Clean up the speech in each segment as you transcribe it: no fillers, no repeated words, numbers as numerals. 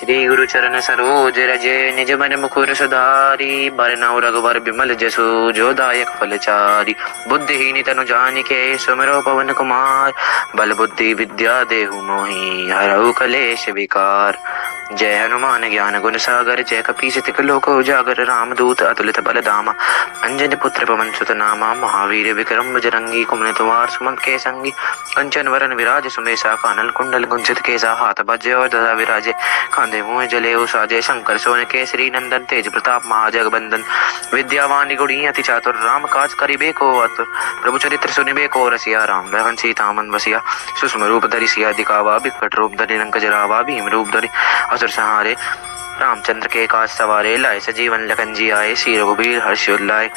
श्री गुरु चरण सरोज रजे निज मन मुकुर सुधारी बरनउँ रघुवर बिमल जसु जो दायक फलचारी। बुद्धिहीन तनु जानिके सुमिरो पवन कुमार बल बुद्धि विद्या देहु मोहि हरऊ कलेश विकार। जय हनुमान ज्ञान गुण सागर जय कपीस तिक लोक उजागर रामदूत अतुलित बल धामा अंजनी पुत्र पवन सुत नामा महावीर विक्रम बजरंगी कुमन तुमार सुमंत के संगी कंचन वरन विराज सुमेसा कानल कुंडल कुंचित केसा हाथ बज्य और दधा विराजे कांधे मुँह जले साजे शंकर सोन केसरी नंदन तेज प्रताप महाजगबंदन विद्यावान गुणी अति चातुर राम काज करिबे को आतुर प्रभु चरित्र सुनिबे को रसिया राम लखन सीता मन बसिया सुषम रूप धरि सिया दिखावा बिकट रूप धरि लंक जरावा भीम रूप धरि असुर संहारे रामचंद्र के काज सवारे लाए सजीवन लखन जी आए श्री रघुबीर हर्ष उल्लाए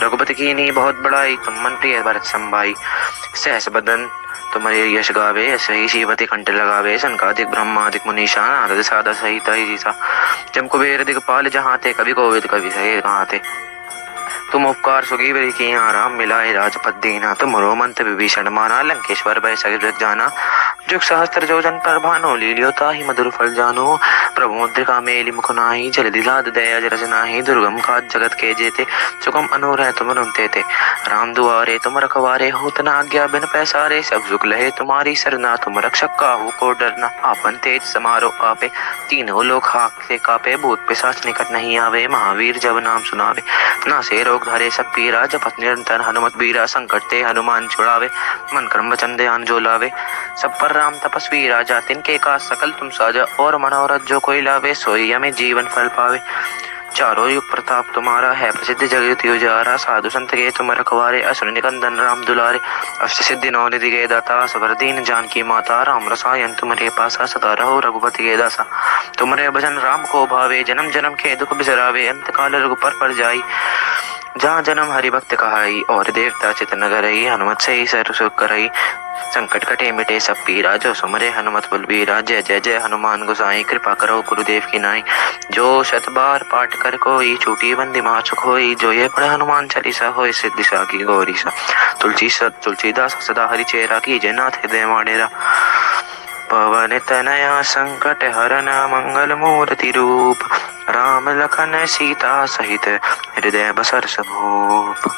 रघुपति की नी बहुत बड़ाई तुम मन प्रिय भरत संभाई सहस बदन तुम्हारे यश गावे सही शिवति कंठ लगावे संकादिक ब्रह्मादिक मुनीषा नारद सादा सहित जीसा जम कुबेर दिगपाल जहाँ थे कवि कोविद कवि सहे कहाँ थे तुम उपकार सुगी बरी की राम मिलाए राजपद दीना तुम रोमंत विभीषण माना लंकेश्वर भय सगत जाना जुग सहस्त्र जोजन पर भानो लीलियोता ही मधुर फल जानो प्रभु मुद्रिका मेली मुख नाही जल दिलाद दया जरज नाही दुर्गम खाद जगत के जेते सुगम अनुरह तुम रुनते थे राम दुआरे तुम रखवारे होत न आज्ञा बिन पैसारे सब सुख लहे तुम्हारी सरना तुम रक्षक काहू को डरना आपन तेज समारो आपे तीनों लोग हाक से कापे भूत पिशाच निकट नहीं आवे महावीर जब नाम सुनावे ना से रोग धारे सब पीरा जपत निरंतर हनुमत बीरा संकट ते हनुमान छुड़ावे मन कर्म वचन ध्यान जो लावे सब पर राम तपस्वी राजा तिनके का सकल तुम साजा और मनोरथ जो कोई लावे सोई हमें जीवन फल पावे चारों युग प्रताप तुम्हारा है प्रसिद्ध जगत उजारा साधु संत के तुम रखवारे असुर निकंदन राम दुलारे अष्ट सिद्धि नौ निधि के दाता सबर दीन जानकी माता राम रसायन तुम्हारे पासा सदा रहो रघुपति के दासा तुम्हारे भजन राम को भावे जन्म जन्म के दुख बिसरावे अंत काल रघुपर पर जाई जहाँ जन्म हरि भक्त कहाई और देवता चित न करई हनुमत से ही सर सुख करई संकट कटे मिटे सब पीरा जो सुमरे हनुमत बलबीरा जय जय जय हनुमान गोसाई कृपा करो गुरुदेव की नाई जो शत बार पाठ कर कोई छूटी बंदी माचुक होई जो ये पढ़े हनुमान चालीसा होई सिद्धि साकी गौरी सा तुलसीदास सदा हरि चेरा की जय नाथ हृदय माडेरा पवन तनया संकट हरन मंगल मूर्ति रूप राम लखन सीता सहित हृदय बसर सभूप।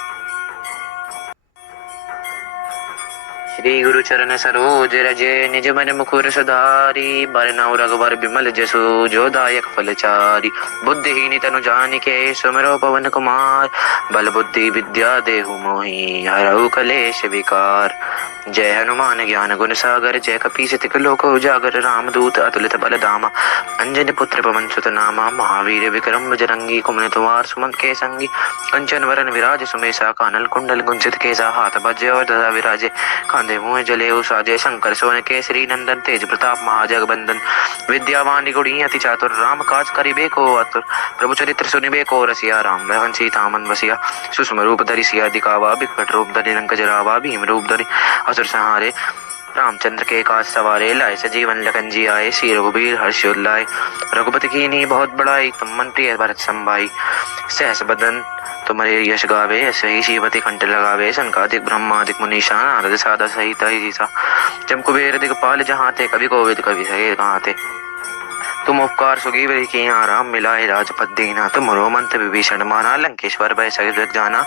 श्री गुरु चरण सरोज रजे निज मन मुकुर सुधारी बरनउँ रघुवर बिमल जसु जो दायक फलचारी। बुद्धिहीन तनु जानिके सुमिरो पवन कुमार बल बुद्धि विद्या देहु मोहि हरऊ कलेश विकार। जय हनुमान ज्ञान गुण सागर जय कपीस तिक लोक उजागर रामदूत अतुलित बल धामा अंजनी पुत्र पवन सुत नामा महावीर विक्रम बजरंगी कुमन तुमार सुमंत के संगी कंचन वरन विराज सुमेसा कानल कुंडल कुंचित केसा हाथ बज्य और दधा विराजे कांधे मुँह जले साजे शंकर सोन केसरी नंदन तेज प्रताप महाजगबंदन विद्यावान गुणी अति चातुर राम काज करिबे को आतुर प्रभु चरित्र सुनिबे को रसिया राम लखन सीता मन बसिया सुषम रूप धरि सिया दिखावा बिकट रूप धरि लंक जरावा भीम रूप धरि असुर संहारे रामचंद्र के काज सवारे लाए सजीवन लखन जी आए श्री रघुबीर हर्ष उल्लाए रघुपति की नी बहुत बड़ाई तुम मन प्रिय भरत संभाई सहस बदन तुम्हारे यश गावे सही शिवति कंठ लगावे संकादिक ब्रह्मादिक मुनीषा नारद सादा सहित जीसा जम कुबेर दिगपाल जहाँ थे कवि कोविद कवि सहे कहाँ थे तुम उपकार सुगी बरी की राम मिलाए राजपद दीना तुम रोमंत विभीषण माना लंकेश्वर भय सगत जाना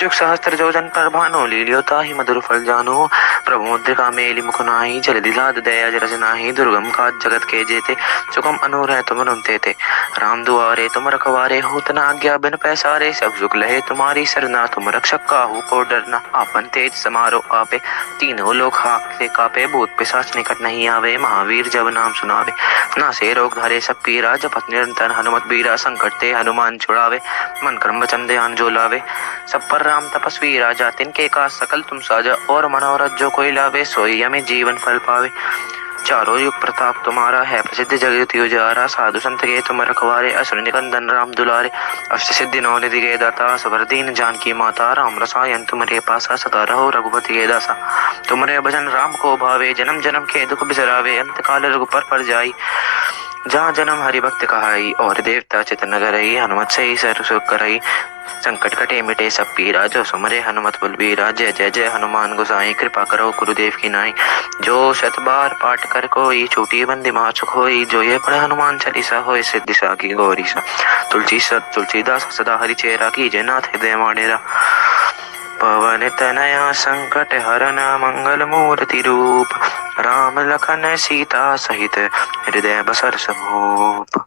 जुग सहस्त्र जोजन पर भानो लीलियोता ही मधुर फल जानो प्रभु मुद्रिका मेली मुख नाही जल दिलाद दया जरज नाही दुर्गम खाद जगत के जेते सुगम अनुरह तुम रुनते थे राम दुआरे तुम रखवारे होत न आज्ञा बिन पैसारे सब सुख लहे तुम्हारी सरना तुम रक्षक काहू को डरना आपन तेज समारो आपे तीनों लोग हाक से कापे भूत पिशाच निकट नहीं आवे महावीर जब नाम सुनावे ना से रोग धारे सब पीरा जपत निरंतर हनुमत बीरा संकट ते हनुमान छुड़ावे मन कर्म वचन ध्यान जो लावे सब पर राम तपस्वी राजा तिनके का सकल तुम साजा और मनोरथ जो कोई लावे सोई हमें जीवन फल पावे चारों युग प्रताप तुम्हारा है प्रसिद्ध जगत उजारा साधु संत के तुम रखवारे असुर निकंदन राम दुलारे अष्ट सिद्धि नौ निधि के दाता सबर दीन जानकी माता राम रसायन तुम्हारे पासा सदा रहो रघुपति के दासा तुम्हारे भजन राम को भावे जन्म जन्म के दुख बिसरावे अंत काल रघुपर पर जाई जहाँ जन्म हरि भक्त कहाई और देवता चित न करई हनुमत से ही सर सुख करई संकट कटे मिटे सब पीरा जो सुमरे हनुमत बलबीरा जय जय जय हनुमान गोसाई कृपा करो गुरुदेव की नाई जो शत बार पाठ कर कोई छोटी बंदी मार चुक होई जो ये पढ़े हनुमान चालीसा होए सिद्धि साकी गौरी सा तुलसीदास सदा हरि चेरा की जय नाथ हृदय माडेरा पवन तनया संकट हरन मंगल मूर्ति रूप राम लखन सीता सहित हृदय बसर समूप।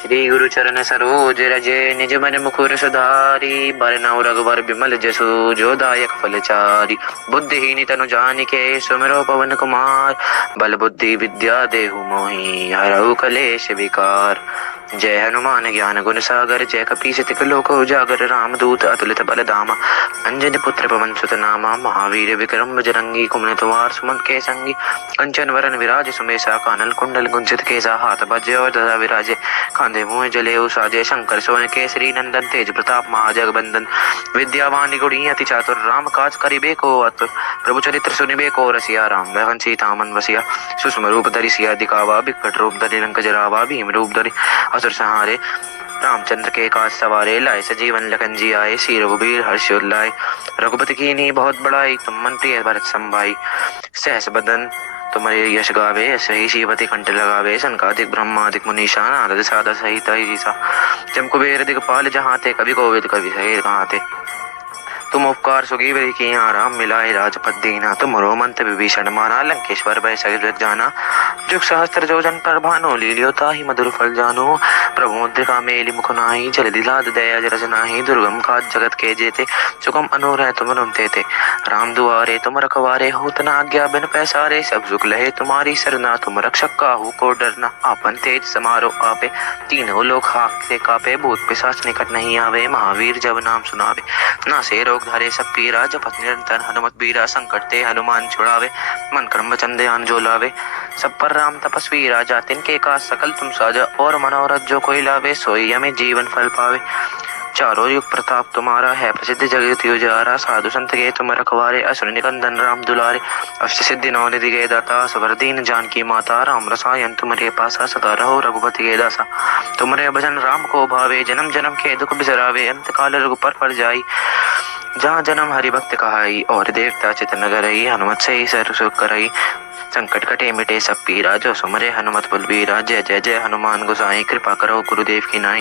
श्री गुरु चरण सरोज रजे निज मन मुकुर सुधारी बरनउँ रघुबर बिमल जसु जो दायक फलचारी बुद्धिहीन तनु जानिके सुमिरो पवन कुमार बल बुद्धि विद्या देहु मोहि हरऊ कलेश विकार। जय हनुमान ज्ञान गुण सागर जय कपीस लोक उजागर रामदूत अतुलित बल धामा अंजनी पुत्र पवन सुत नामा महावीर विक्रम बजरंगी कुमन तुमार सुमंत के संगी कंचन वरन विराज सुमेसा कानल कुंडल कुंचित केसा हाथ बज्य और दधा विराजे कांधे मुँह जले साजे शंकर सोन केसरी नंदन तेज प्रताप महाजगबंदन विद्यावान गुणी अति चातुर राम काज करिबे को अतुर प्रभु चरित्र सुनिबे को रसिया राम लखन सीता मन बसिया सुषम रूप धरि सिया दिखावा बिकट रूप धरि लंक जरावा भीम रूप धरि असुर संहारे रामचंद्र के काज सवारे लाए सजीवन लखन जी आए श्री रघुबीर हर्षोल्लाय रघुपति की नी बहुत बड़ाई तुम मन प्रिय भरत संभाई सहस बदन तुम्हारे यश गावे सही शिवति कंठ लगावे सनकादिक ब्रह्मादिक मुनीषा नारद सादा सहित ईसा जम कुबेर दिगपाल जहाँ थे कवि कोविद कवि सहेर कहाँ थे तुम उपकार सुग्रीव की यहाँ राम मिलाए राजपद दीना तुम रोमंत विभीषण माना लंकेश्वर भय सहित जाना जुग सहस्त्र जोजन पर भानो लीलियोता ही मधुर फल जानो प्रभु मुद्रिका मेलि मुख नाहि जल दिलाद दया जरज नाही दुर्गम काज जगत के जेते सुगम अनुरय तुम रुमते थे राम दुआरे तुम रखवारे होत न आज्ञा बिन पैसारे सब सुख लहे तुम्हारी सरना तुम रक्षक काहू को डरना आपन तेज समारो आपे तीनों लोग हाकते कापे भूत पिशाच निकट नहीं आवे महावीर जब नाम सुनावे ना से रोग धारे सब पीरा जपत निरंतर हनुमत बीरा संकट ते हनुमान छुड़ावे मन कर्म वचन ध्यान जो लावे सब पर राम तपस्वी राजा तिनके काज सकल तुम साजा और मनोरथ जो कोई लावे सोई हमें जीवन फल पावे चारों युग प्रताप तुम्हारा है प्रसिद्ध जगत उजारा साधु संत के तुम रखवारे असुर निकंदन राम दुलारे अष्ट सिद्धि नौ निधि के दाता सबर दीन जानकी माता राम रसायन तुम्हारे पासा सदा रहो रघुपति के दासा तुम्हारे भजन राम को भावे जन्म जन्म के दुख बिसरावे अंत काल रघुपर पर जाई जहाँ जन्म हरि भक्त कहाई और देवता चित न करई हनुमत से ही सर सुख करई संकट कटे मिटे सब पीरा जो सुमरे हनुमत बलबीरा जय जय जय हनुमान गोसाई कृपा करो गुरुदेव की नाई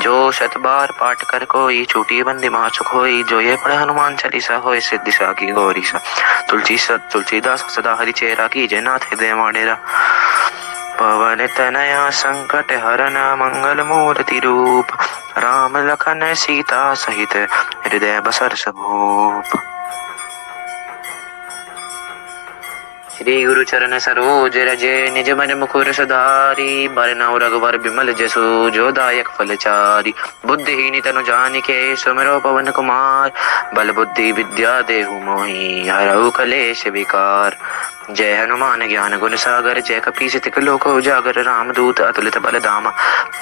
जो शत बार पाठ कर कोई छोटी बंदी मार चुक होई जो ये पढ़े हनुमान चालीसा होए सिद्धि साकी गौरी सा तुलसीदास सदा हरि चेरा की जय नाथ हृदय माडेरा पवन तनया संकट हरन मंगल मूर्ति रूप राम लखन सीता सहित हृदय बसर समूप। श्री गुरु चरण सरोज रजे निज मन मुकुर सुधारी बरनउँ रघुबर बिमल जसु जो दायक फलचारी बुद्धिहीन तनु जानिके सुमिरो पवन कुमार बल बुद्धि विद्या देहु मोहि हरऊ कलेश विकार। जय हनुमान ज्ञान गुण सागर जय कपीस लोक उजागर रामदूत अतुलित बल धामा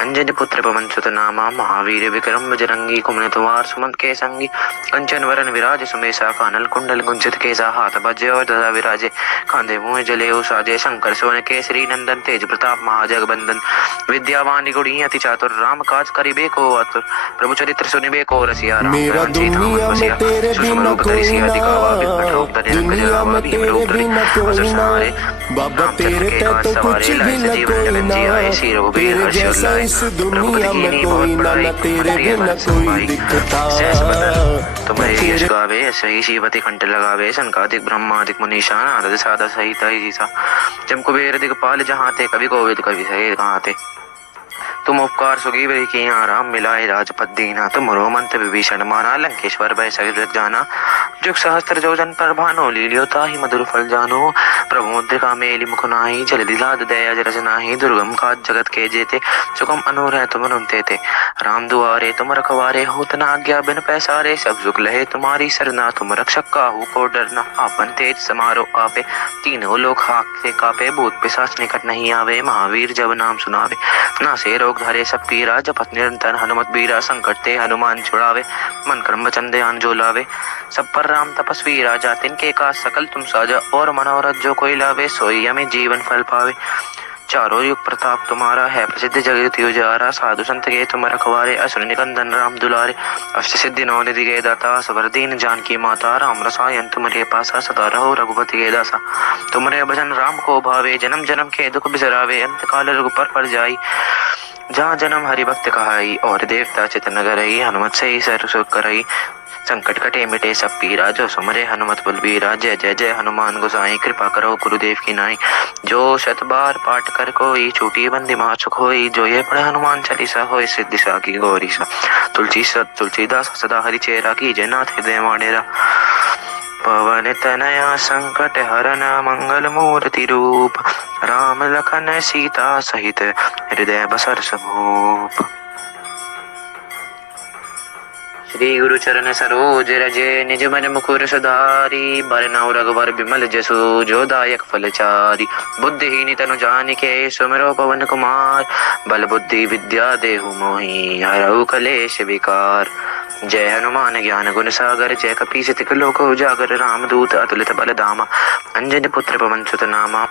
अंजनी पुत्र पवन सुत नामा महावीर विक्रम बजरंगी कुमन तुमार सुमंत के संगी कंचन वरन विराज सुमेसा कानल कुंडल कुंचित केसा हाथ बज्य और दधा विराजे कांधे मुँह जले साजे शंकर सोन केसरी नंदन तेज प्रताप महाजगबंदन विद्यावान गुणी अति चातुर राम काज करिबे को अतुर प्रभु चरित्र सुनिबे को रसिया राम मेरा दुनिया में तेरे बिना कोई ना दुनिया में तेरे बिना कोई ना बाबा तेरे तो कुछ भी न कोई ना तेरे जैसा इस दुनिया में कोई ना तेरे बिना कोई दिखता तुम्हारे यश गावे सही शिवति कंठ लगावे सनकादिक ब्रह्मादिक मुनीषा नारद सादा सहित ईसा जम कुबेर दिगपाल जहाँ थे कवि कोविद कवि सहेर कहाँ थे तुम उपकार सुग्रीव की यहाँ राम मिलाए राजपद दीना तुम रोमंत विभीषण माना लंकेश्वर भय सहित जाना जुग सहस्त्र जोजन पर भानो लीलियोता ही मधुर फल जानो प्रभु मुद्रिका मेलि मुख नाहि जल दिलाद दया जरज नाही दुर्गम काज जगत के जेते सुगम अनुरय तुम रुमते थे राम दुआरे तुम रखवारे होत न आज्ञा बिन पैसारे सब सुख लहे तुम्हारी सरना तुम रक्षक काहू को डरना आपन तेज समारो आपे तीनों लोग हाकते कापे भूत पिशाच निकट नहीं आवे महावीर जब नाम सुनावे ना से रोग हरे सब पीरा, जपत निरंतर हनुमत बीरा, संकट ते हनुमान छुड़ावे, मन क्रम वचन ध्यान जो लावे। सब पर राम तपस्वी राजा, तिनके काज सकल तुम साजा, और मनोरथ जो कोई लावे, सोई हमें जीवन फल पावे। चारों युग प्रताप तुम्हारा है, प्रसिद्ध जगत उजारा, साधु संत के तुम रखवारे, असुर निकंदन राम दुलारे। अष्ट सिद्धि नौ निधि के दाता, सबर दीन जानकी माता, राम रसायन तुम्हारे पासा, सदा रहो रघुपति के दासा। तुम्हारे भजन राम को भावे, जन्म जन्म के दुख बिसरावे, अंत काल रघुपर पर जाई। जहाँ जन्म हरि भक्त कहाई, और देवता चित न गरई, हनुमत से ही सर्व सुख करई। संकट कटे मिटे सब पीरा, जो सुमरे हनुमत बलबीरा। जय जय जय हनुमान गोसाई, कृपा करो गुरुदेव की नाई। जो शत बार पाठ कर कोई, छूटी बंदी महा सुख होई। जो ये पढ़े हनुमान चालीसा, होय सिद्धि साकी गौरी सा। तुलसीदास सदा हरि चेरा, कीजय नाथ हृदय माडेरा। पवन तनया संकट हरन, मंगल मूर्ति रूप, राम लखन सीता सहित, हृदय बसर समूप। श्री गुरु चरण सरोज रजे, निज मन मुकुर सुधारी। बरनउँ रघुवर बिमल जसु, जो दायक फल चारि। बुद्धिहीन तनु जानिके, सुमिरौ पवन कुमार। बल बुद्धि विद्या देहु मोहि, हरहु कलेश विकार। जय हनुमान ज्ञान गुण सागर, जय कपीस तिक लोक उजागर। रामदूत अतुलित बल धामा, अंजनी पुत्र पवन सुत नामा।